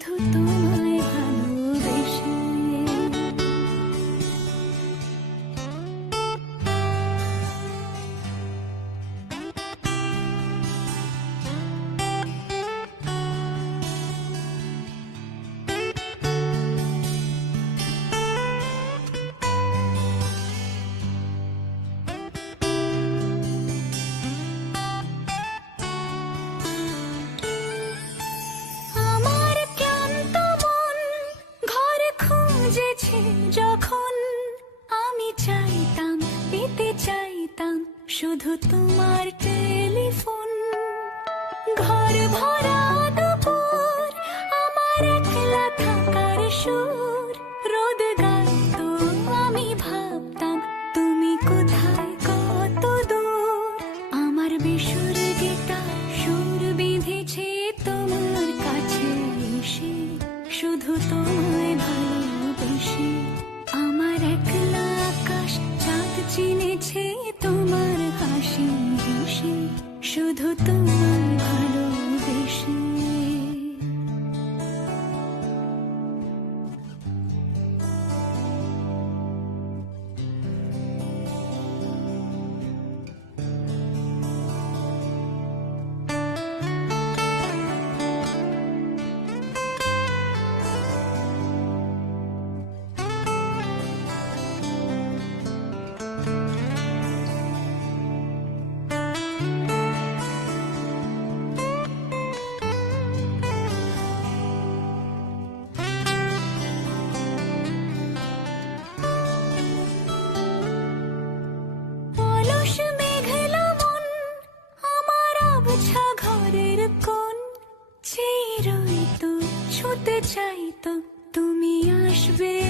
শুধু তোমায় ভালোবেসে যখন আমি চাইতাম পেতে চাইতাম শুধু তোমার টেলিফোন। ঘর ভরা শুধু তোমায় কোণ চাই তো ছুতে তুমি আসবে